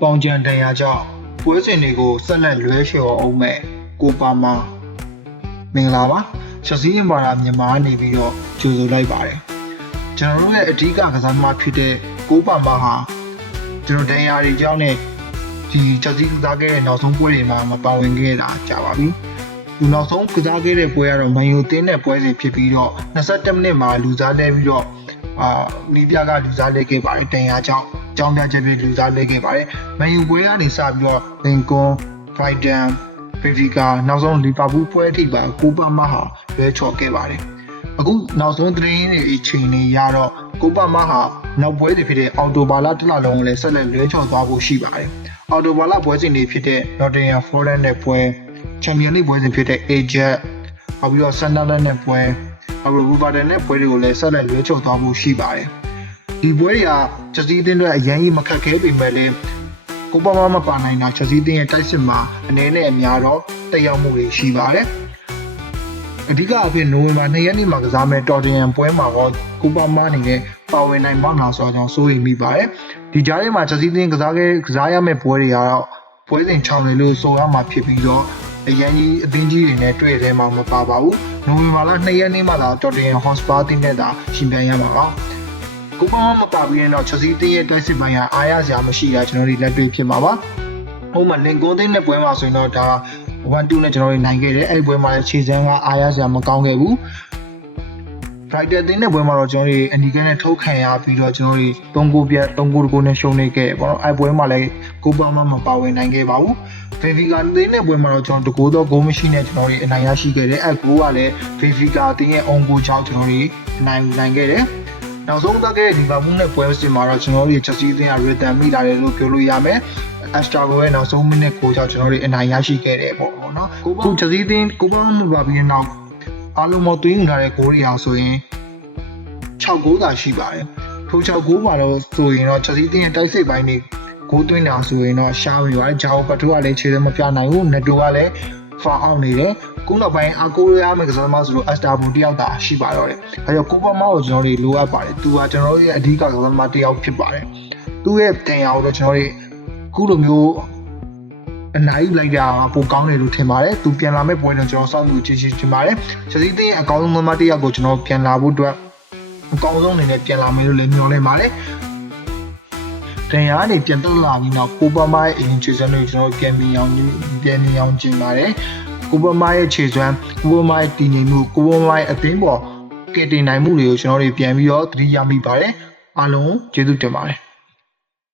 ပေါင်ကြံတန်ရာကြောင့်ပွဲစဉ်တွေကိုဆက်လက်လွှဲလျှော်အောင်မဲ့ကိုပါမာမင်္ဂလာပါချက်စီးရင်ပါတာမြန်မာနေပြီးတော့ကြိုဆိုလိုက်ပါတယ်ကျွန်တော်တို့ရဲ့အဓိကကစားသမားဖြစ်တဲ့ကိုပါမာဟာကျွန်တော်တန်ရာတွေကြောင့်နဲ့ဒီချက်စီးကစားခဲ့တဲ့နောက်ဆုံးပွဲတွေမှာမပါဝင်ခဲ့တာကြာပါပြီဒီနောက်ဆုံးကစားခဲ့တဲ့ပွဲကတော့မန်ယူတင်းတဲ့ပွဲစဉ်ဖြစ်ပြီးတော့21မိနစ်မှာလူစားလဲပြီးတော့လီပြကလူစားလဲခဲ့ပါတယ်တန်ရာကြောင့်ကြောင်းပြချက်ပြီးလူစားလဲခဲ့ပါတယ်မန်ယူပွဲကနေစပြီးတော့လင်ကွန်ဘရိုက်တန်ဘီဗီကာနောက်ဆုံးလီဗာပူးပွဲအထိပါကိုပါမာဟာလွဲချော်ခဲ့ပါတယ်အခုနောက်ဆုံးသတင်းတွေအချိန်တွေရတော့ကိုပါမာဟာနောက်ပွဲတွေဖြစ်တဲ့အော်တိုဘာလတစ်လလုံးကိုလည်းဆက်လက်လွဲချော်သွားဖို့ရှိပါတယ်အော်တိုဘာလပွဲစဉ်တွေဖြစ်တဲ့ Nottingham Forest နဲ့ပွဲချန်ပီယံလိပွဲစဉ်ဖြစ်တဲ့ Ajax နောက်ပြီးတော့ Sunderland နဲ့ပွဲနောက်ပြီး Wolverhampton နဲ့ပွဲတွေကိုလည်းဆက်လက်လွဲချော်သွားဖို့ရှိပါတယ်ဒီပွဲတွေကချက်စီးတင်းတွေအရင်ကြီးမခက်ခဲပေမဲ့လည်းကိုပါမာမပါနိုင်တာချက်စီးတင်းရဲ့တိုက်စစ်မှာအနေနဲ့အများတော့တက်ရောက်မှုတွေရှိပါတယ်အဓိကအဖြစ်နိုဝင်ဘာ2ရက်နေ့မှာကစားမယ့်တော်တင်ယန်ပွဲမှာတော့ကိုပါမာအနေနဲ့ပါဝင်နိုင်ပါ့မလားဆိုတော့စိုးရိမ်မိပါတယ်ဒီကြားထဲမှာချက်စီးတင်းကစားရမယ့်ပွဲတွေကတော့ပွဲစဉ်6လေလို့ဆိုရမှာဖြစ်ပြီးတော့အရင်ကြီးအသင်းကြီးတွေနဲ့တွေ့တဲ့မှာမပါပါဘူးနိုဝင်ဘာလ2ရက်နေ့မှာတော့တော်တင်ယန်ဟော့စပါတင်းနဲ့တာရှင်ပြိုင်ရမှာပါကိုပါမပါပြီးတော့ချက်စီးတင်းရဲ့တိုက်စစ်ပိုင်းကအားရစရာမရှိတာကျွန်တော်တို့လက်တွေ့ဖြစ်မှာပါဟိုမှာလင်ကွန်သိန်းနဲ့ပွဲမှာဆိုရင်တော့ဒါ1-2နဲ့ကျွန်တော်တို့နိုင်ခဲ့တယ်အဲ့ဒီပွဲမှာခြေစမ်းကအားရစရာမကောင်းခဲ့ဘူးဘရိုက်တာတင်းနဲ့ပွဲမှာတော့ကျွန်တော်တို့အနီကနဲ့ထုတ်ခံရပြီးတော့ကျွန်တော်တို့3-9ပြတ်3-9နဲ့ရှုံးနေခဲ့ပေါ့နော်အဲ့ပွဲမှာလည်းကိုပါမပါဝင်နိုင်ခဲ့ပါဘူးဗီဗီကာတင်းနဲ့ပွဲမှာတော့ကျွန်တော်တို့ဂိုးမရှိနဲ့ကျွန်တော်တို့အနိုင်ရရှိခဲ့တယ်အဲ့ဂိုးကလည်းဗီဗီကာတင်းရဲ့အုံကိုကြောင့်ကျွန်တော်တို့နိုင်ခဲ့တယ်နောက်ဆုံးတက်ခဲ့ဒီလီဗာပူးနဲ့ပွဲစဉ်မှာတော့ကျွန်တော်တို့ချက်စီးတင်းကရီတန်မိလာတယ်လို့ပြောလို့ရမယ်အက်စတာဂိုရဲ့နောက်ဆုံးမိနစ်ကိုကြောင့်ကျွန်တော်တို့အနိုင်ရရှိခဲ့တယ်ပေါ့နော်ခုချက်စီးတင်းကိုပါမပါပြီးနောက်အားလုံးမသွင်းထားတဲ့ဂိုးတွေအောင်ဆိုရင်6ဂိုးသာရှိပါတယ်ထို6ဂိုးမှာတော့ဆိုရင်တော့ချက်စီးတင်းရဲ့တိုက်စစ်ပိုင်းတွေဂိုးသွင်းတာဆိုရင်တော့ရှားပြီပါတယ်ဂျာအိုပတ်ထိုးကလည်းခြေစမပြနိုင်ဘူးနက်တိုကလည်းဖာအောင်နေတယ်ခုနောက်ပိုင်းအကိုရမယ်ကစားသမားဆိုလို့အက်စတာဘူတယောက်သာရှိပါတော့တယ်အဲတော့ကိုပါမာကိုကျွန်တော်တို့လိုအပ်ပါတယ်သူကကျွန်တော်တို့ရဲ့အဓိကကစားသမားတယောက်ဖြစ်ပါတယ်သူ့ရဲ့တင်ရအောင်တော့ကျွန်တော်တို့ခုလိုမျိုးအနိုင်ယူလိုက်တာပိုကောင်းတယ်လို့ထင်ပါတယ်သူပြန်လာမဲ့ပွဲတော့ကျွန်တော်စောင့်ကြည့်ချင်ပါတယ်ချက်စီးတင်းရဲ့အကောင်းဆုံးသမားတယောက်ကိုကျွန်တော်ပြန်လာဖို့အတွက်အကောင်းဆုံးအနေနဲ့ပြန်လာမယ်လို့လည်းမျှော်လင့်ပါတယ်တင်ရကနေပြန်တက်လာပြီးနောက်ကိုပါမာရဲ့အရင်ခြေစမ်းတွေကျွန်တော်ပြန်မြင်အောင်ကျင်ပါတယ်ကိုပါမာရဲ့ခြေစွမ်းကိုပါမာရဲ့တည်ငြိမ်မှုကိုပါမာရဲ့အသင်းပေါ်ကယ်တင်နိုင်မှုတွေကိုကျွန်တော်တို့ပြန်ပြီးတော့သတိရမိပါတယ်အားလုံးကျေးဇူးတင်ပါတယ်